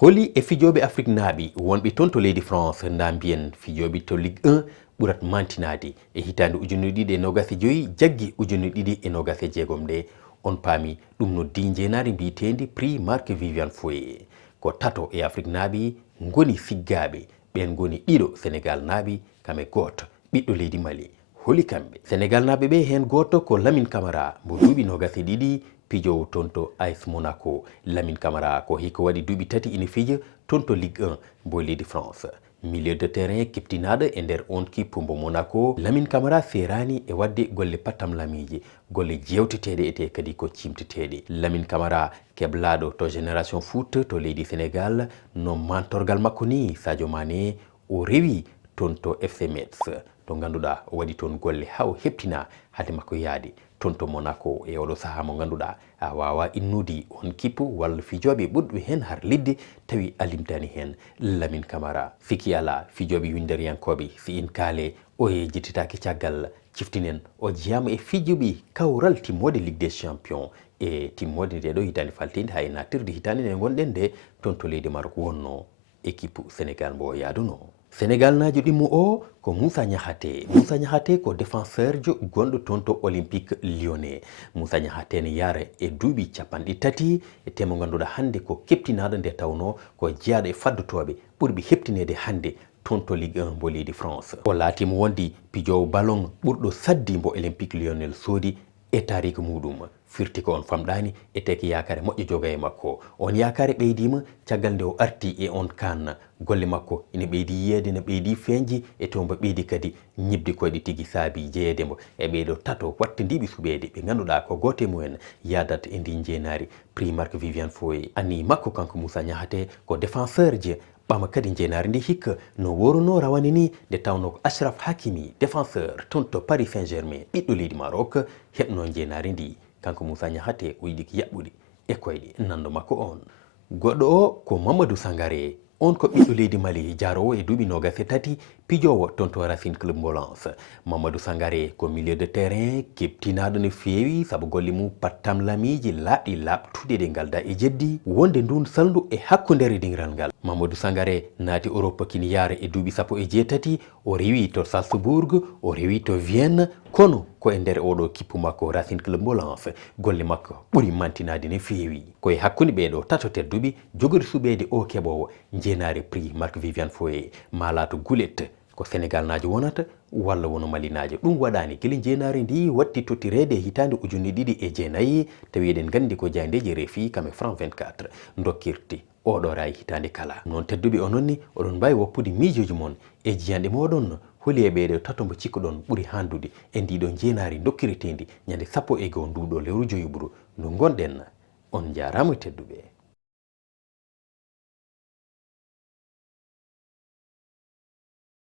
holi e fijoɓe Afrique naaɓi wonɓe toon to leydi France nda mbiyen fijoɓe to Ligue 1 ɓurat mantinade e hitande 2025 jaggi 2026 nde on paami ɗum noddi jeenari mbitendi prix Marc Viviane Foé ko tato e Afrique naaɓi goni siggaɓe ɓen goni ɗiɗo Sénégal naaɓi kame goto ɓiɗɗo leydi Mali holi kamɓe Sénégal naaɓe ɓe hen goto ko Lamine Camara mo duuɓi 22 pijowo toon to AS Monaco. Lamine Camara ko hiko waɗi duuɓi tati ina fija toon to Ligue 1 mbo leydi France. Milieu de terrain keptinaɗo e nder on kippe mbo Monaco. Lamine Camara serani e wadde golle pattam lamiji golle jewteteɗe ete kadi ko cimteteɗe. Lamine Camara keblaɗo to Génération Foot to leydi Sénégal no mantorgal makko ni Sadio Mané o rewi toon to FC Metz to ganduɗa o waɗi toon golle haw heptina hade makko yaade toon to Monaco e oɗo saaha mo ganduɗa a wawa innudi on kippu walla fijoɓe ɓurɓe hen har lidde tawi alimtani hen Lamine Camara. Siki ala fijoɓe winderiyankoɓe si in kaale o yejjititaki caggal ciftinen o jeyama e fijuɓe kawral timmode Ligue des Champions e timmode nde ɗo hitande faltinde ha e natirde hitande nde gonɗen nde toon to leydi Maroc wonno équipe Sénégal mbo yaaduno. Sénégal najo ɗimmo o ko Moussa Niakhaté. Moussa Niakhaté ko défenseur jo gonɗo toon to Olympique Lyonnais. Moussa Niakhaté ne yara e duuɓi capanɗe tati e temo ganduɗa hande ko keptinaɗo nde tawno ko jeyaɗo e faddotoɓe ɓurɓe heptinede hande toon to Ligue 1 mbo leydi France. O laatimo wondi pijowo ballon ɓurɗo saddi mbo Olympique Lyonnais soodi e tarique muɗum firti ko on famɗani e teki yakare moƴƴo joga e makko. On yakare ɓeydima caggal nde o arti e on kan golle makko ina ɓeydi yiyede ne ɓeydi feñji e to mbo ɓeydi kadi ñibdi koyɗe tigui saabi jeeyedemo e ɓeyɗo tato wattandiɓe suɓede ɓe ganduɗa ko goto e mumen yadat e ndi jeenari prix Marc Viviane Foé. Anni makko kanko Moussa Niakhaté ko défenseur je ɓama kadi jeenari ndi hikka no woruno rawane ni nde tawno ko Achraf Hakimi défenseur toon to Paris Saint-Germain ɓiɗɗo leydi Maroc heɓno jeenari ndi kanko Moussa Niakhaté o yiɗi yaɓɓude e koyɗe nando makko on. Goɗɗo o ko Mamadou Sangaré on ko ɓiɗɗo leydi Mali jarowo e duuɓi 23 pijowo toon to Racing Club mbo Lens. Mamadou Sangaré ko milieu de terrain keptinaɗo no feewi saabu golle mum pattam lamiji laaɓɗi laaɓtude ɗe galda e jeddi wonde ndun saldu e hakkundere dingiral ngal. Mamadou Sangaré naati Europe kini yaara e duuɓi 18 o rewi to Salzbourg o rewi to Vienne kono ko e nder oɗo kippu makko Racing Club mbo Lens golle makko ɓuri mantinade ne feewi koye hakkunde ɓeɗo tato tedduɓe jogori suɓede o keɓowo jeenari prix Marc Viviane Foé malato gulet ko Sénégal najo wonata walla wono Mali najo ɗum waɗani guila jeenari ndi watti totirede hitande 2009 tawi eɗen gandi ko jayndeje reefi kame France 24 dokkirti oɗo rayi hitande kala. Non tedduɓe ononni oɗon mbawi woppude miijoji mon e jiyanɗe moɗon holi e ɓeɗo tato mbo cikkuɗon ɓuri handude e ndiɗon jeenari dokkiretendi ñande 11 nduɗo lewru joyuɓru ndu gonɗen on jarama tedduɓe.